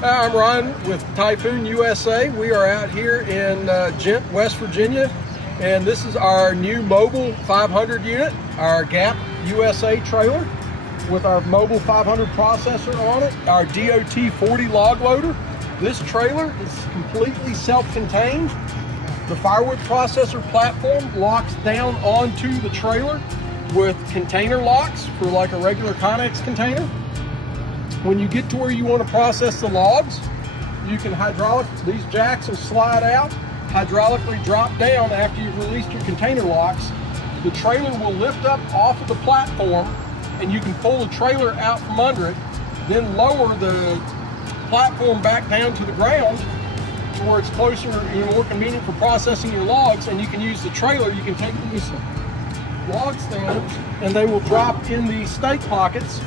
Hi, I'm Ryan with Tajfun USA. We are out here in Gent, West Virginia, and this is our new mobile 500 unit, our Gap USA trailer with our mobile 500 processor on it, our DOT 40 log loader. This trailer is completely self-contained. The firewood processor platform locks down onto the trailer with container locks for like a regular Connex container. When you get to where you want to process the logs, you can these jacks will slide out, hydraulically drop down after you've released your container locks. The trailer will lift up off of the platform and you can pull the trailer out from under it, then lower the platform back down to the ground to where it's closer and more convenient for processing your logs, and you can use the trailer. You can take these log stands and they will drop in the stake pockets,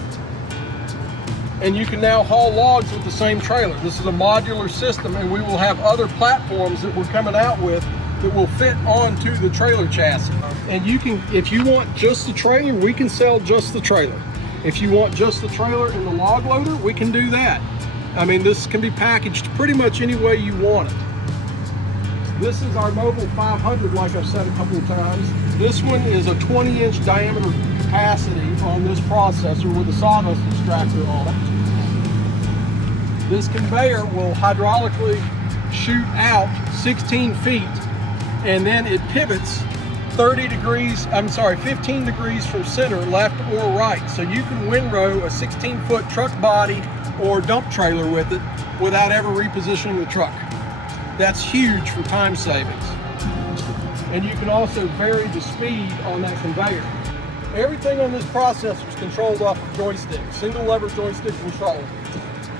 and you can now haul logs with the same trailer. This is a modular system, and we will have other platforms that we're coming out with that will fit onto the trailer chassis. And you can, if you want just the trailer, we can sell just the trailer. If you want just the trailer and the log loader, we can do that. I mean, this can be packaged pretty much any way you want it. This is our mobile 500, like I've said a couple of times. This one is a 20-inch diameter capacity on this processor with a sawdust extractor on it. This conveyor will hydraulically shoot out 16 feet, and then it pivots 15 degrees from center, left or right. So you can windrow a 16-foot truck body or dump trailer with it without ever repositioning the truck. That's huge for time savings. And you can also vary the speed on that conveyor. Everything on this processor is controlled off of joystick, single lever joystick control.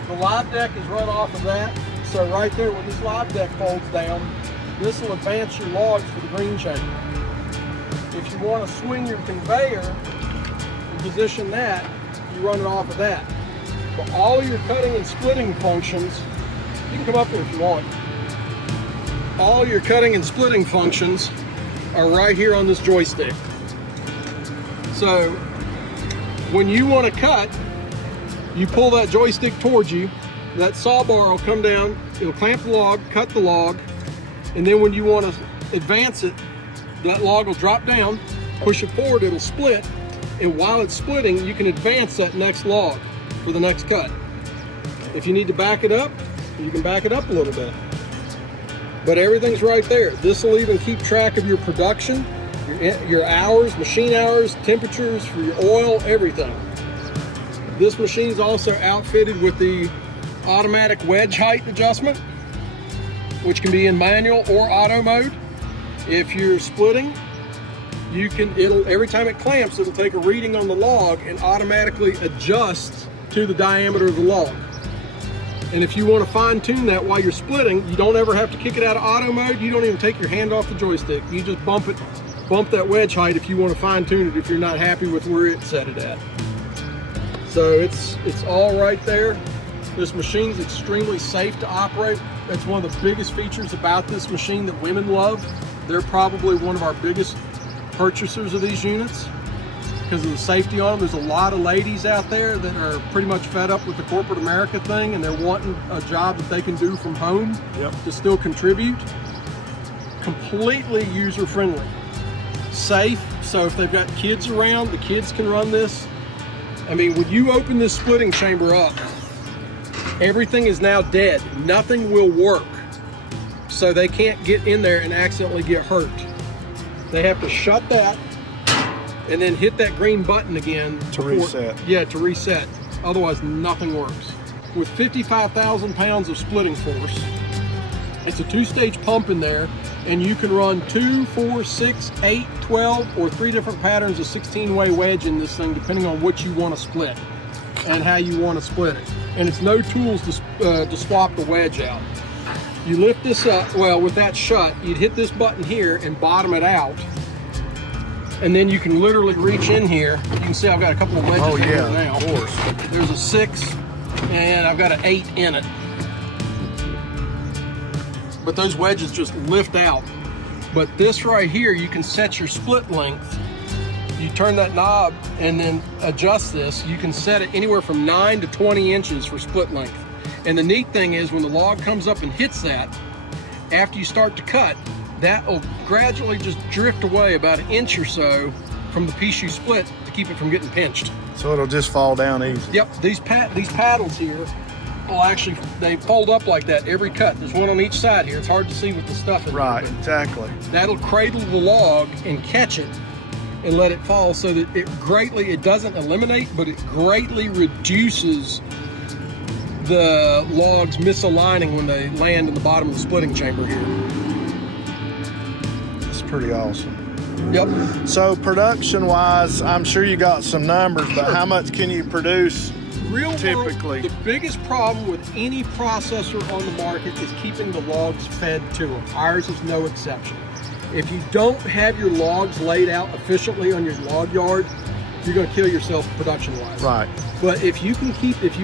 The live deck is run off of that. So right there, when this live deck folds down, this will advance your logs for the green chamber. If you want to swing your conveyor and position that, you run it off of that. But all your cutting and splitting functions, you can come up here if you want. All your cutting and splitting functions are right here on this joystick. So when you want to cut, you pull that joystick towards you, that saw bar will come down, it'll clamp the log, cut the log, and then when you want to advance it, that log will drop down, push it forward, it'll split, and while it's splitting, you can advance that next log for the next cut. If you need to back it up, you can back it up a little bit. But everything's right there. This will even keep track of your production, your hours, machine hours, temperatures for your oil, everything. This machine's also outfitted with the automatic wedge height adjustment, which can be in manual or auto mode. If you're splitting, every time it clamps, it'll take a reading on the log and automatically adjust to the diameter of the log. And if you want to fine tune that while you're splitting, you don't ever have to kick it out of auto mode. You don't even take your hand off the joystick. You just bump that wedge height if you want to fine tune it if you're not happy with where it's set it at. So it's all right there. This machine's extremely safe to operate. That's one of the biggest features about this machine that women love. They're probably one of our biggest purchasers of these units because of the safety on them. There's a lot of ladies out there that are pretty much fed up with the corporate America thing, and they're wanting a job that they can do from home to still contribute. Completely user-friendly. Safe, so if they've got kids around, the kids can run this. I mean, when you open this splitting chamber up, everything is now dead. Nothing will work. So they can't get in there and accidentally get hurt. They have to shut that and then hit that green button again to reset. Yeah, to reset. Otherwise, nothing works. With 55,000 pounds of splitting force, it's a 2-stage pump in there, and you can run 2, 4, 6, 8, 12, or 3 different patterns of 16-way wedge in this thing, depending on what you want to split and how you want to split it. And it's no tools to swap the wedge out. You lift this up, well, with that shut, you'd hit this button here and bottom it out. And then you can literally reach in here. You can see I've got a couple of wedges in here now. Of course. There's a 6, and I've got an 8 in it. But those wedges just lift out. But this right here, you can set your split length. You turn that knob and then adjust this. You can set it anywhere from 9 to 20 inches for split length. And the neat thing is when the log comes up and hits that, after you start to cut, that will gradually just drift away about an inch or so from the piece you split to keep it from getting pinched. So it'll just fall down easy. Yep, these paddles here will actually, they fold up like that every cut. There's one on each side here. It's hard to see with the stuff in Right, there, exactly. that'll cradle the log and catch it and let it fall, so that it doesn't eliminate, but it greatly reduces the logs misaligning when they land in the bottom of the splitting chamber here. It's pretty awesome. Yep. So production wise, I'm sure you got some numbers, but how much can you produce typically? The biggest problem with any processor on the market is keeping the logs fed to them. Ours is no exception. If you don't have your logs laid out efficiently on your log yard, you're going to kill yourself production wise. Right. But if you've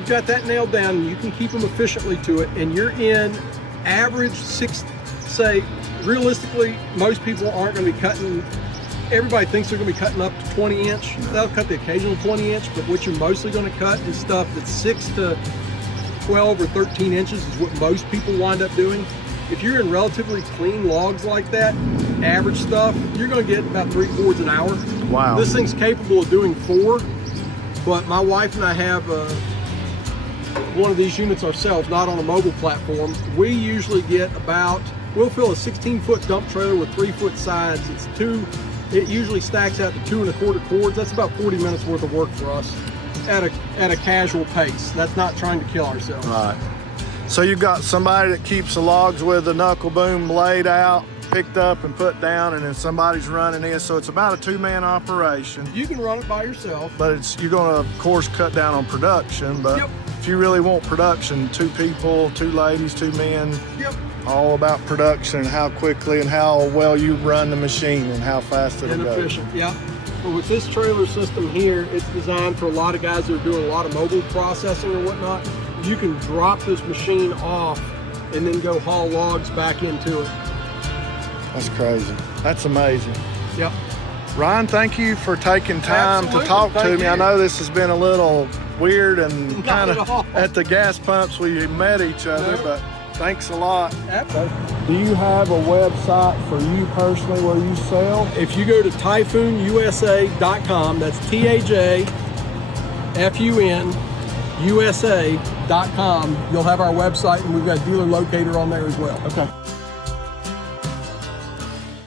got that nailed down and you can keep them efficiently to it, and you're in average say realistically, most people aren't going to be cutting, everybody thinks they're going to be cutting up to 20 inch. They'll cut the occasional 20 inch, but what you're mostly going to cut is stuff that's 6 to 12 or 13 inches is what most people wind up doing. If you're in relatively clean logs like that, average stuff, you're going to get about 3 cords an hour. Wow. This thing's capable of doing 4, but my wife and I have one of these units ourselves, not on a mobile platform. We usually get we'll fill a 16-foot dump trailer with 3-foot sides. It usually stacks out to 2 1/4 cords. That's about 40 minutes worth of work for us at a casual pace. That's not trying to kill ourselves. Right. So you've got somebody that keeps the logs with the knuckle boom laid out, picked up and put down, and then somebody's running this. So it's about a 2-man operation. You can run it by yourself. But you're going to, of course, cut down on production. But Yep. if you really want production, 2 people, 2 ladies, 2 men. Yep. All about production and how quickly and how well you run the machine and how fast it'll go. Efficient, yeah. But with this trailer system here, it's designed for a lot of guys that are doing a lot of mobile processing or whatnot. You can drop this machine off and then go haul logs back into it. That's crazy. That's amazing. Yep. Ryan, thank you for taking time Absolutely. to talk to Thank me. you. I know this has been a little weird and Not kind at all. of at the gas pumps we met each other, No. but thanks a lot. Absolutely. Do you have a website for you personally where you sell? If you go to tajfunusa.com, that's TAJFUN USA.com, you'll have our website, and we've got a dealer locator on there as well. Okay.